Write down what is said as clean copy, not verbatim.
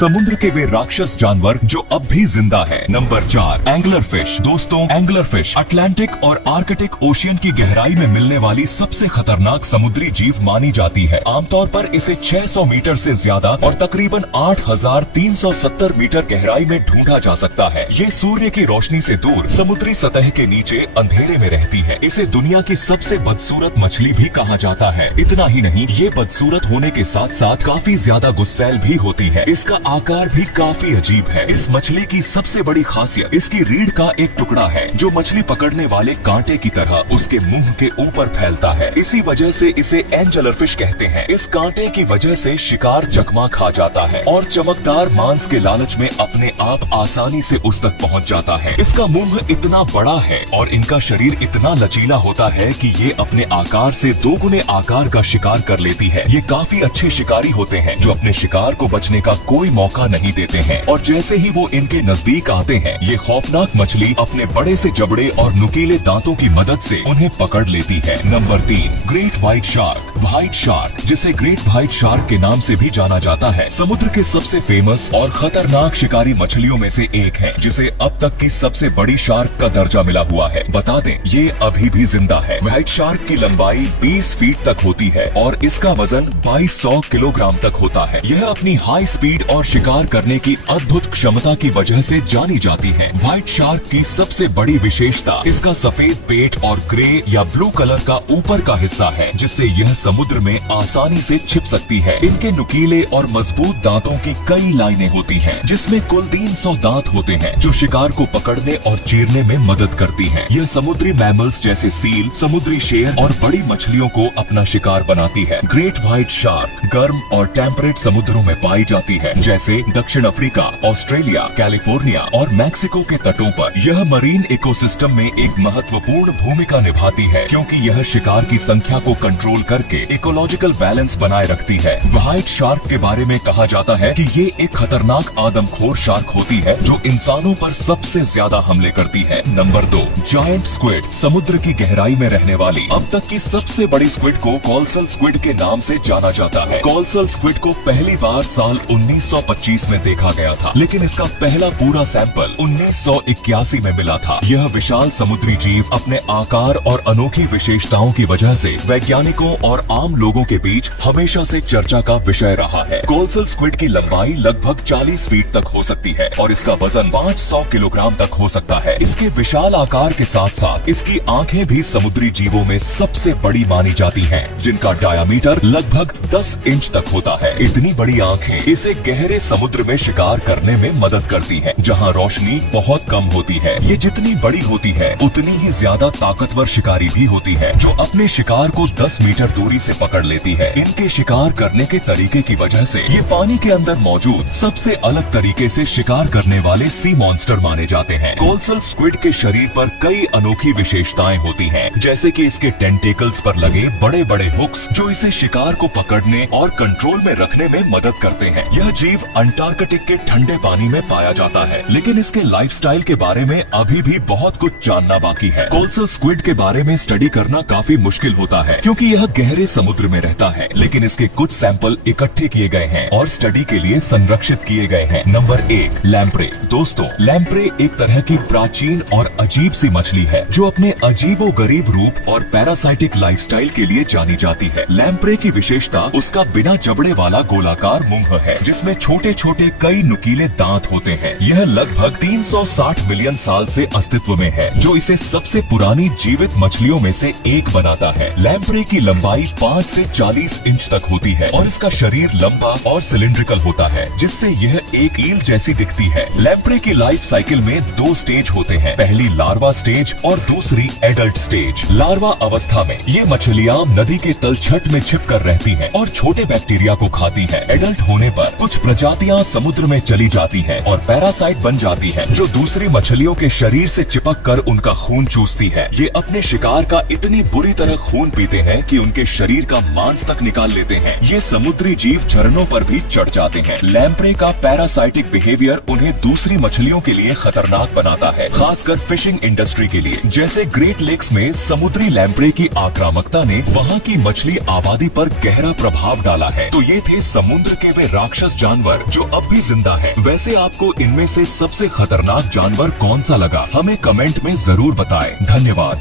समुद्र के वे राक्षस जानवर जो अब भी जिंदा है। Number 4, angler fish. दोस्तों, एंगलर फिश अटलांटिक और आर्कटिक ओशियन की गहराई में मिलने वाली सबसे खतरनाक समुद्री जीव मानी जाती है। आमतौर पर इसे 600 मीटर से ज्यादा और तकरीबन 8,370 मीटर गहराई में ढूंढा जा सकता है। ये सूर्य की रोशनी से दूर समुद्री सतह के नीचे अंधेरे में रहती है। इसे दुनिया की सबसे बदसूरत मछली भी कहा जाता है। इतना ही नहीं, ये बदसूरत होने के साथ साथ काफी ज्यादा गुस्सैल भी होती है। इसका आकार भी काफी अजीब है। इस मछली की सबसे बड़ी खासियत इसकी रीढ़ का एक टुकड़ा है जो मछली पकड़ने वाले कांटे की तरह उसके मुंह के ऊपर फैलता है। इसी वजह से इसे एंगलर फिश कहते हैं। इस कांटे की वजह से शिकार चकमा खा जाता है और चमकदार मांस के लालच में अपने आप आसानी से उस तक पहुंच जाता है। इसका मुंह इतना बड़ा है और इनका शरीर इतना लचीला होता है कि ये अपने आकार से 2 गुने आकार का शिकार कर लेती है। ये काफी अच्छे शिकारी होते हैं जो अपने शिकार को बचने का कोई मौका नहीं देते हैं और जैसे ही वो इनके नजदीक आते हैं, ये खौफनाक मछली अपने बड़े से जबड़े और नुकीले दांतों की मदद से उन्हें पकड़ लेती है। Number 3, great white shark. White shark, जिसे ग्रेट व्हाइट शार्क के नाम से भी जाना जाता है, समुद्र के सबसे फेमस और खतरनाक शिकारी मछलियों में से एक है, जिसे अब तक की सबसे बड़ी शार्क का दर्जा मिला हुआ है। बता दें, ये अभी भी जिंदा है। व्हाइट शार्क की लंबाई 20 फीट तक होती है और इसका वजन 2200 किलोग्राम तक होता है। यह अपनी हाई स्पीड और शिकार करने की अद्भुत क्षमता की वजह से जानी जाती है। व्हाइट शार्क की सबसे बड़ी विशेषता इसका सफेद पेट और ग्रे या ब्लू कलर का ऊपर का हिस्सा है, जिससे यह समुद्र में आसानी से छिप सकती है। इनके नुकीले और मजबूत दांतों की कई लाइनें होती हैं, जिसमें कुल 300 दांत होते हैं जो शिकार को पकड़ने और चीरने में मदद करती हैं। यह समुद्री मैमल्स जैसे सील, समुद्री शेर और बड़ी मछलियों को अपना शिकार बनाती है। ग्रेट व्हाइट शार्क गर्म और टेम्परेट समुद्रों में पाई जाती है, जैसे दक्षिण अफ्रीका, ऑस्ट्रेलिया, कैलिफोर्निया और मैक्सिको के तटों पर। यह मरीन इकोसिस्टम में एक महत्वपूर्ण भूमिका निभाती है, क्योंकि यह शिकार की संख्या को कंट्रोल करके इकोलॉजिकल बैलेंस बनाए रखती है। व्हाइट शार्क के बारे में कहा जाता है कि ये एक खतरनाक आदमखोर शार्क होती है जो इंसानों पर सबसे ज्यादा हमले करती है। Number 2, giant squid. समुद्र की गहराई में रहने वाली अब तक की सबसे बड़ी स्क्विड को कॉल्सल स्क्विड के नाम से जाना जाता है। कॉल्सल स्क्विड को पहली बार साल 1925 में देखा गया था, लेकिन इसका पहला पूरा सैंपल 1981 में मिला था। यह विशाल समुद्री जीव अपने आकार और अनोखी विशेषताओं की वजह से वैज्ञानिकों और आम लोगों के बीच हमेशा से चर्चा का विषय रहा है। कॉल्सल स्क्विड की लंबाई लगभग 40 फीट तक हो सकती है और इसका वजन 500 किलोग्राम तक हो सकता है। इसके विशाल आकार के साथ साथ इसकी आंखें भी समुद्री जीवों में सबसे बड़ी मानी जाती हैं, जिनका डायामीटर लगभग 10 इंच तक होता है। इतनी बड़ी आंखें इसे गहरे समुद्र में शिकार करने में मदद करती हैं, जहां रोशनी बहुत कम होती है। ये जितनी बड़ी होती है, उतनी ही ज्यादा ताकतवर शिकारी भी होती है, जो अपने शिकार को 10 मीटर दूरी से पकड़ लेती है। इनके शिकार करने के तरीके की वजह से ये पानी के अंदर मौजूद सबसे अलग तरीके से शिकार करने वाले सी मॉन्स्टर माने जाते हैं। कॉल्सल स्क्विड के शरीर पर कई अनोखी विशेषताएं होती हैं, जैसे कि इसके टेंटेकल्स पर लगे बड़े बड़े हुक्स जो इसे शिकार को पकड़ने और कंट्रोल में रखने में मदद करते हैं। यह जीव अंटार्कटिक के ठंडे पानी में पाया जाता है, लेकिन इसके लाइफस्टाइल के बारे में अभी भी बहुत कुछ जानना बाकी है। कॉल्सल स्क्विड के बारे में स्टडी करना काफी मुश्किल होता है, क्योंकि यह गहरे समुद्र में रहता है, लेकिन इसके कुछ सैंपल इकट्ठे किए गए हैं और स्टडी के लिए संरक्षित किए गए हैं। Number 1, lamprey. दोस्तों, लैम्प्रे एक तरह की प्राचीन और अजीब सी मछली है जो अपने अजीबोगरीब रूप और पैरासाइटिक लाइफस्टाइल के लिए जानी जाती है। लैम्प्रे की विशेषता उसका बिना जबड़े वाला गोलाकार मुंह है, जिसमें छोटे छोटे कई नुकीले दांत होते हैं। यह लगभग 360 मिलियन साल से अस्तित्व में है, जो इसे सबसे पुरानी जीवित मछलियों में से एक बनाता है। लैम्प्रे की लंबाई 5 से 40 इंच तक होती है और इसका शरीर लंबा और सिलिंड्रिकल होता है, जिससे यह एक ईल जैसी दिखती है। लैम्प्रे की लाइफ साइकिल में 2 स्टेज होते हैं, पहली लार्वा स्टेज और दूसरी एडल्ट स्टेज। लार्वा अवस्था में ये मछलियाँ नदी के तलछट में छिप कर रहती हैं और छोटे बैक्टीरिया को खाती हैं। एडल्ट होने पर कुछ प्रजातियाँ समुद्र में चली जाती हैं और पैरासाइट बन जाती हैं, जो दूसरी मछलियों के शरीर से चिपक कर उनका खून चूसती है। ये अपने शिकार का इतनी बुरी तरह खून पीते हैं कि उनके शरीर का मांस तक निकाल लेते हैं। ये समुद्री जीव झरनों पर भी चढ़ जाते हैं। लैम्प्रे का पैरासाइटिक बिहेवियर उन्हें दूसरी मछलियों के लिए खतरनाक बनाता है, खासकर फिशिंग इंडस्ट्री के लिए। जैसे ग्रेट लेक्स में समुद्री लैम्प्रे की आक्रामकता ने वहाँ की मछली आबादी पर गहरा प्रभाव डाला है। तो ये थे समुद्र के वे राक्षस जानवर जानवर जो अब भी जिंदा है। वैसे आपको इनमें से सबसे खतरनाक जानवर कौन सा लगा, हमें कमेंट में जरूर बताएं। धन्यवाद।